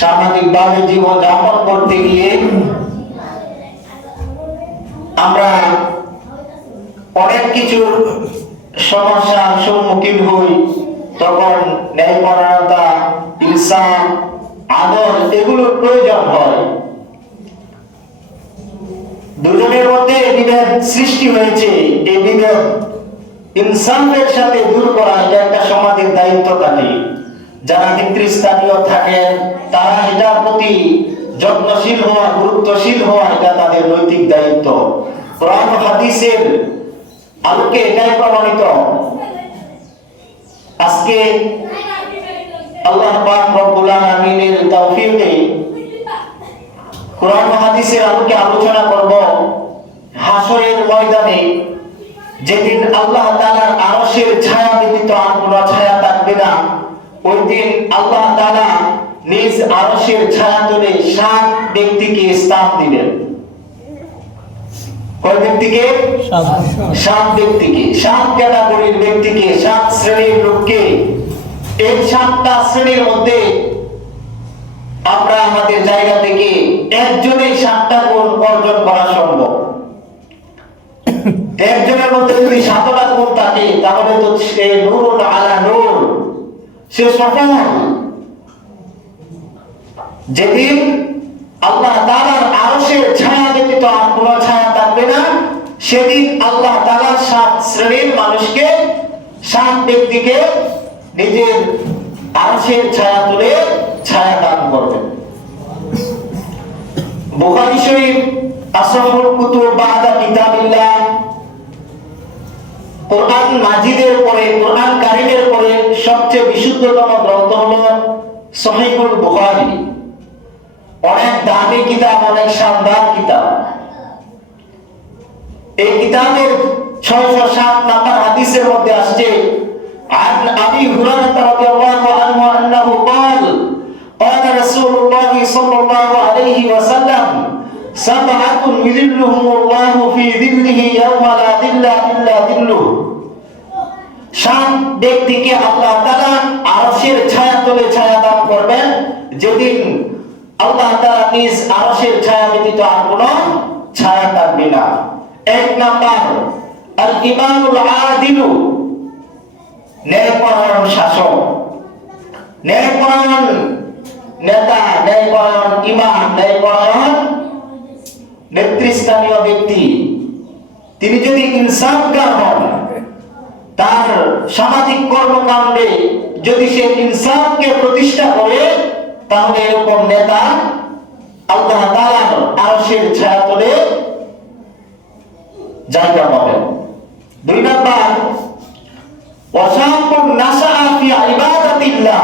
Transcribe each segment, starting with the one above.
সামাজিকভাবে জীবন যাপন করতে গিয়ে আমরা অনেক কিছু সমস্যার সম্মুখীন হই। তখন ন্যায়পরায়ণতা, ইনসাফ, আদর এগুলোর প্রয়োজন হয়। দুজনের মধ্যে বিভেদ সৃষ্টি হয়েছে, এই বিভেদ ইনসাফের সাথে দূর করা এটা একটা সমাজের দায়িত্ব থাকে। যারা নেতৃস্থানীয় থাকেন তারা এটার প্রতি যত্নশীল হওয়া, গুরুত্বশীল হওয়া এটা তাদের নৈতিক দায়িত্ব। কোরআন হাদিসের আলোকে এটাই প্রমাণিত। আজকে আল্লাহ পাক রব্বুল আলামিনের তৌফিকে কোরআন হাদিসের আলোকে আলোচনা করব হাসরের ময়দানে, যেদিন আল্লাহ তাআলার আরশের ছায়া ব্যতীত আর কোনো ছায়া থাকবে না। ওই দিন আল্লাহ তাআলা নিজ আরশের ছায়া তলে 7 ব্যক্তিকে স্থান দিবেন। কয় ব্যক্তিকে? 7 ব্যক্তিকে, 7 ক্যাটাগরির ব্যক্তিকে, 7 শ্রেণীর লোককে। এই 7টা শ্রেণীর মধ্যে আমরা আমাদের জায়গা থেকে একজনেই 7টা গুণ অর্জন করা সম্ভব। একজনের মধ্যে যদি 7টা গুণ থাকে তাহলে তো সে নূরুন আলা নূর, সে সফল। যেদিন আল্লাহ তাআলার আরশের ছায়া ব্যতীত আর কোনো ছায়া থাকবে না, সেদিন আল্লাহ তাআলা 7 শ্রেণীর মানুষকে, 7 ব্যক্তিকে নিজের আরশের ছায়া তুলে ছায়া দান করবেন। বুখারী শরীফ আসহুল কুতুব বাদা কিতাবিল্লাহ, কোরআন মাজিদের পরে, কোরআন কারীমের পরে সবচেয়ে বিশুদ্ধতম গ্রন্থ হলো সহিহুল বুখারী। অনেক দামি কিতাব, অনেক শানদার কিতাব। এই কিতাবের 607 নম্বর হাদিসের মধ্যে আসছে عن أبي هريرة رضي الله عنه أنه قال قال رسول الله صلى الله عليه وسلم سبعة يظلهم الله في ظله يوم لا ظل إلا ظله। 7 ব্যক্তিকে আল্লাহ তাআলা আরশের ছায়া তলে ছায়া দান করবেন, যেদিন আল্লাহ তাআলা নিজ আরশের ছায়া ব্যতীত আর কোনো ছায়া থাকবে না। 1 নাম্বার আল ইমামুল আদিলু, ন্যায়পরায়ণ শাসক, ন্যায়পরায়ণ নেতা, ন্যায়পরায়ণ ইমাম, ন্যায়পরায়ণ নেতৃস্থানীয় ব্যক্তি। তিনি যদি ইনসাফগার হন, তার সামাজিক কর্মকাণ্ডে যদি সে ইনসাফকে প্রতিষ্ঠা করে, তাহলে এরকম নেতা আল্লাহ তাআলার আরশের ছায়া তলে জায়গা পাবেন। 2 নাম্বার ওয়াসাকুন নাশআ ফি ইবাদাতিল্লাহ,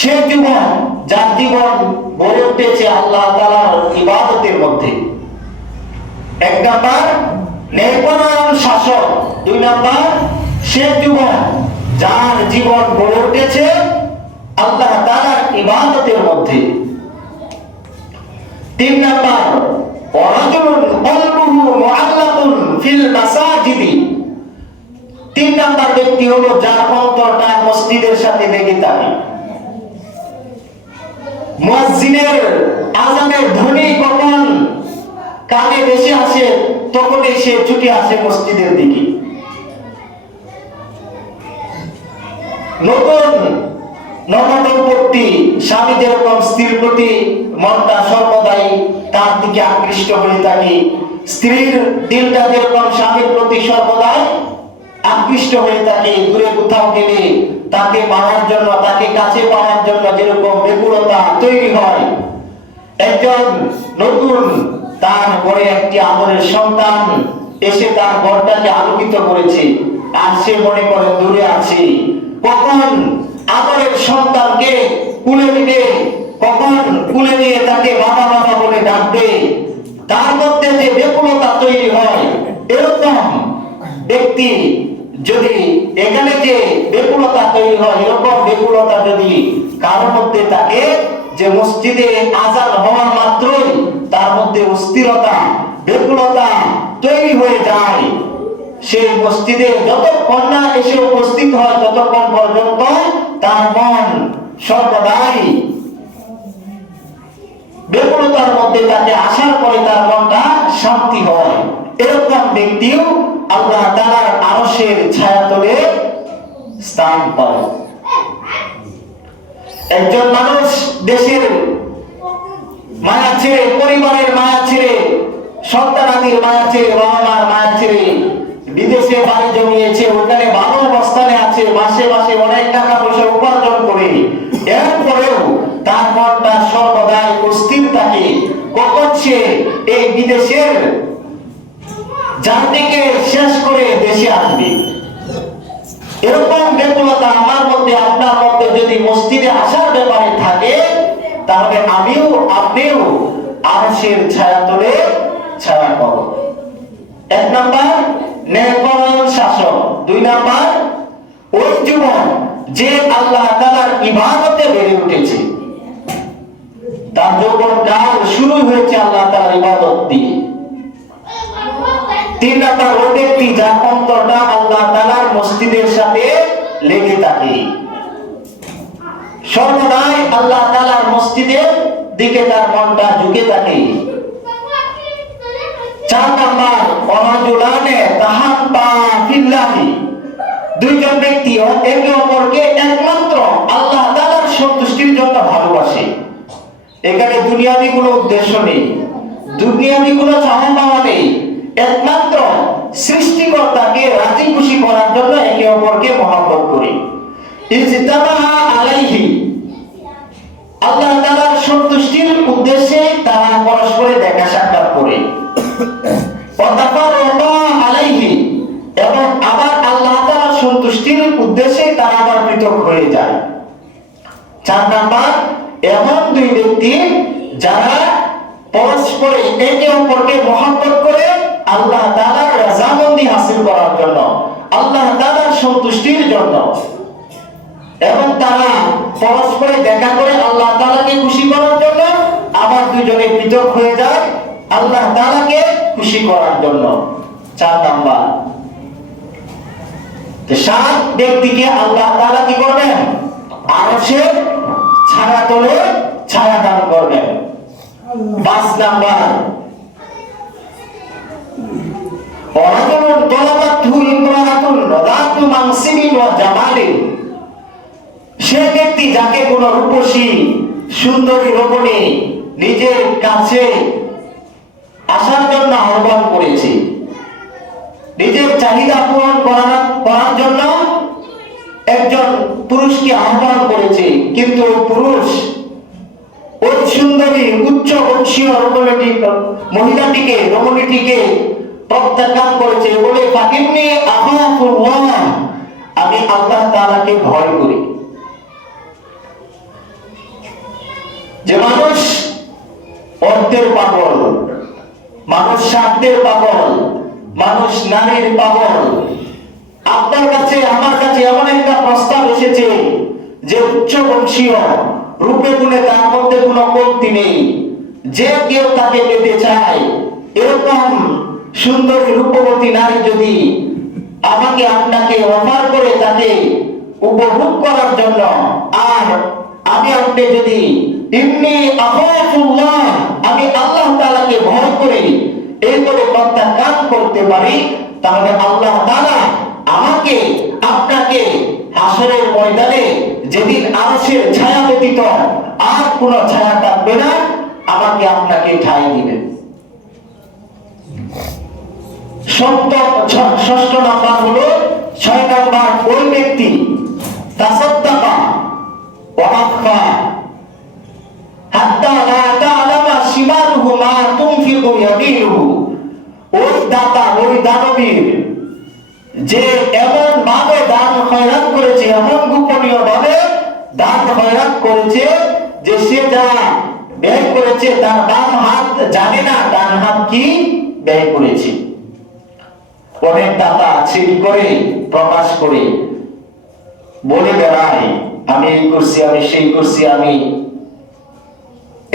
সে জীবন যার জীবন গড়ে উঠেছে আল্লাহ তাআলার ইবাদতের মধ্যে। 1 নাম্বার ন্যায়পরায়ণ শাসক, 2 নাম্বার সে জীবন যার জীবন গড়ে উঠেছে আল্লাহ তাআলার ইবাদতের মধ্যে। 3 নাম্বার ওয়ারাজুলুন কলবুহু মুআল্লাকুন ফিল মাসাজিদি, 3 নাম্বার ব্যক্তি হলো যার অন্তরটা মসজিদের সাথে লেগে থাকে। মুয়াজ্জিনের আযানের ধ্বনি কখন কানে ভেসে আসে, তখনই সে ছুটে আসে মসজিদের দিকে। নতুন নবদম্পতি স্বামী যেরকম স্ত্রীর প্রতি মনটা সর্বদাই তার দিকে আকৃষ্ট হয়ে থাকে, স্ত্রীর দিলটা যেরকম স্বামীর প্রতি সর্বদাই আকৃষ্ট হয়ে থাকে, দূরে কোথাও গেলে তাকে পাওয়ার জন্য, তাকে কাছে পাওয়ার জন্য যেরকম ব্যাকুলতা তৈরি হয়। একজন নতুন, তার ঘরে একটি আদরের সন্তান এসে তার ঘরটাকে আলোকিত করেছে, আর সে মনে করে দূরে আছে, কখন আদরের সন্তানকে কুলে নিবে, কখন কুলে নিয়ে তাকে বাবা বাবা বলে ডাকবে, তার মধ্যে যে ব্যাকুলতা তৈরি হয়, এরকম ব্যক্তি যদি এখানে যে ব্যাকুলতা তৈরি হয়, এরকম ব্যাকুলতা যদি কারোর মধ্যে থাকে, যে মসজিদে আযান হওয়া মাত্রই তার মধ্যে অস্থিরতা, ব্যাকুলতা তৈরি হয়ে যায়, সেই মসজিদে যতক্ষণ না এসে উপস্থিত হয় ততক্ষণ পর্যন্ত তার মন সর্বদাই মধ্যে তাকে আসার পরে তার মনটা শান্তি হয়, এরকম ব্যক্তিও আল্লাহ তাআলার আরশের ছায়াতলে স্থান পায়। একজন মানুষ দেশের মায়া ছেড়ে, পরিবারের মায়া ছেড়ে, সন্তানাদির মায়া ছেড়ে, বাবা মার মায়া ছেড়ে বিদেশে বাড়ি জমিয়েছে, ওখানে ভালো অবস্থানে আছে, মাসে মাসে অনেক টাকা পয়সা উপার্জন করে, এরপরেও তার মনটা সর্বদাই অস্থির থাকে কখন সে এই বিদেশের জাতিকে শেষ করে দেশে আসবে। এরকম ব্যাকুলতা আমার মধ্যে, আপনার মধ্যে যদি মসজিদে আসার ব্যাপারে থাকে, তাহলে আমিও আপনিও আরশের ছায়াতলে ছায়া পাব। 1 নাম্বার ন্যায়পরায়ণ শাসক, 2 নাম্বার ওই যুবক যে আল্লাহ তাআলার ইবাদতে বেড়ে উঠেছে, তার যৌবন কাল শুরু হয়েছে আল্লাহ তাআলার ইবাদত দিয়ে। 3 নাম্বার ওই ব্যক্তি যার অন্তরটা আল্লাহ তাআলার মসজিদের সাথে লেগে থাকে, সর্বদাই আল্লাহ তাআলার মসজিদের দিকে তার মনটা ঝুঁকে থাকে। 4 নাম্বার অরাজুলানে তাহাব্বা ফিল্লাহি, দুইজন ব্যক্তি একে অপরকে একমাত্র আল্লাহ তাআলার সন্তুষ্টির জন্য ভালোবাসে। এখানে দুনিয়াবি কোনো উদ্দেশ্য নেই, দুনিয়াবি কোনো চাওয়া পাওয়া নেই, একমাত্র সৃষ্টিকর্তাকে রাজি খুশি করার জন্য একে অপরকে মহব্বত করে। ইজতামাআ আলাইহি, আল্লাহ তাআলার সন্তুষ্টির উদ্দেশ্যে তারা পরস্পরে দেখা সাক্ষাৎ করে। ওয়াতাফাররাকা আলাইহি, এবং আবার আল্লাহ তাআলার সন্তুষ্টির উদ্দেশ্যে তারা আবার পৃথক হয়ে যায়। 4 নাম্বার এমন দুই ব্যক্তি যারা পরস্পরে একে অপরকে মহব্বত করে আল্লাহ তাআলার রাযামন্দি হাসিল করার জন্য, আল্লাহ তাআলার সন্তুষ্টির জন্য, এবং তারা পরস্পরে দেখা করে আল্লাহ তাআলাকে খুশি করার জন্য, আবার দুজনে পৃথক হয়ে যায় আল্লাহ তাআলাকে খুশি করার জন্য। 4 নাম্বার 7 ব্যক্তিকে আল্লাহ তাআলা কি করবেন? আরশের ছায়াতলে ছায়া দান করবেন। 5 নাম্বার ওয়ারাজুলুন তলাবাতহু ইমরাআতুন যাতু মানসিবিন ওয়া জামালিন, সে ব্যক্তি যাকে কোন রূপসী সুন্দরী রমণী নিজের কাছে আসার জন্য আহ্বান করেছে, নিজের চাহিদা পূরণ করার জন্য একজন পুরুষকে আহ্বান করেছে, কিন্তু পুরুষ ওই সুন্দরী উচ্চ বংশীয় রমণীটিকে প্রত্যাখ্যান করেছে, বলে ফাকিন্নী আখাফুল্লাহ, আমি আল্লাহ তাআলাকে ভয় করি। যে মানুষ অর্থের পাগল, মানুষ স্বার্থের পাগল, মানুষ নারীর পাগল, আপনার কাছে আমার কাছে এমন একটা প্রস্তাব এসেছে যে উচ্চ বংশীয় রূপে গুণে তার মধ্যে কোনো কমতি নেই, যে কেউ তাকে পেতে চায়, এরকম সুন্দরী রূপবতী নারী যদি আমাকে আপনাকে অফার করে তাকে উপভোগ করার জন্য, আর আমি আপনি যদি ইন্নী আখাফুল্লাহ, আমি আল্লাহ তাআলাকে ভয় করি, এই করে প্রত্যাখ্যান করতে পারি, তাহলে আল্লাহ তাআলা আমাকে আপনাকে হাসরের ময়দানে যেদিন আরশের ছায়া ব্যতীত আর কোনো ছায়া থাকবে না, আমাকে আপনাকে ঠাঁই দিবেন। 6 নাম্বার হলো 6 নাম্বার ওই ব্যক্তি তাসাদ্দাকা ওয়া আখফা হাত্তা লা তা'লামা শিমালুহু মা তুনফিকু ইয়ামিনুহু, ওই দাতা, ওই দানবীর যে এমন ভাবে দান খয়রাত করেছে, এমন গোপনীয় ভাবে দান খয়রাত করেছে যে সে যা ব্যয় করেছে তার বাম হাত জানে না ডান হাত কি ব্যয় করেছে। অনেক দাতা চিঠি করে প্রকাশ করে বলে বেড়ায় আমি এই করছি, আমি সেই করছি, আমি।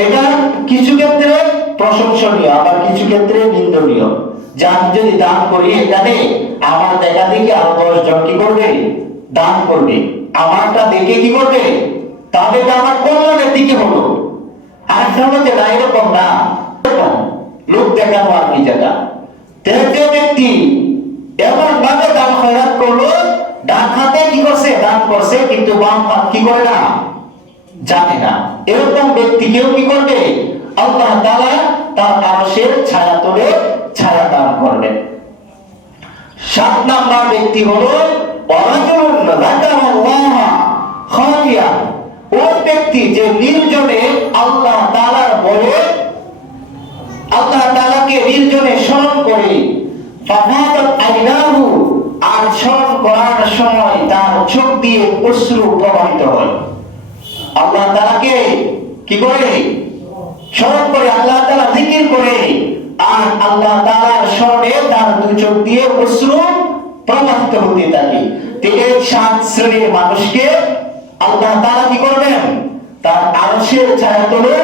এটা কিছু ক্ষেত্রে প্রশংসনীয়, আবার কিছু ক্ষেত্রে নিন্দনীয়। যে আমি যদি দান করি, এখানে আমার দেখা দেখে আরো 10 জন কি করবে? দান করবে, আমারটা দেখে কি করবে? তাহলে তো আমার কল্যাণের দিকে হলো। আর একটা হলো যে না, এরকম না, লোক দেখানো আর কি যেটা। যে ব্যক্তি এমন ভাবে দান খয়রাত করলো, ডান হাতে কি করছে, দান করছে, কিন্তু বাম হাত কি করে না, জানে না, এরকম ব্যক্তিকেও কি করবে, আল্লাহ তাআলা তার আরশের ছায়াতলে ছায়া দান করবেন। 7 নাম্বার ব্যক্তি হলো ওয়ারাজুলুন যাকারাল্লাহ খালিয়া, ওই ব্যক্তি যে নির্জনে আল্লাহ তাআলার বলে আল্লাহ তাআলাকে নির্জনে স্মরণ করে, ফাফাদাত আইনাহু, আর স্মরণ করার সময় তার চোখ দিয়ে অশ্রু প্রবাহিত হয়। আল্লাহ তাআলাকে কি করে স্মরণ করে, আল্লাহ তাআলা জিকির করে, আর আল্লাহ তাআলার স্মরণে তার দুই চোখ দিয়ে অশ্রু প্রবাহিত হতে থাকে। এই 7 শ্রেণীর মানুষকে আল্লাহ তাআলা কি করবেন, তার আরশের ছায়াতলে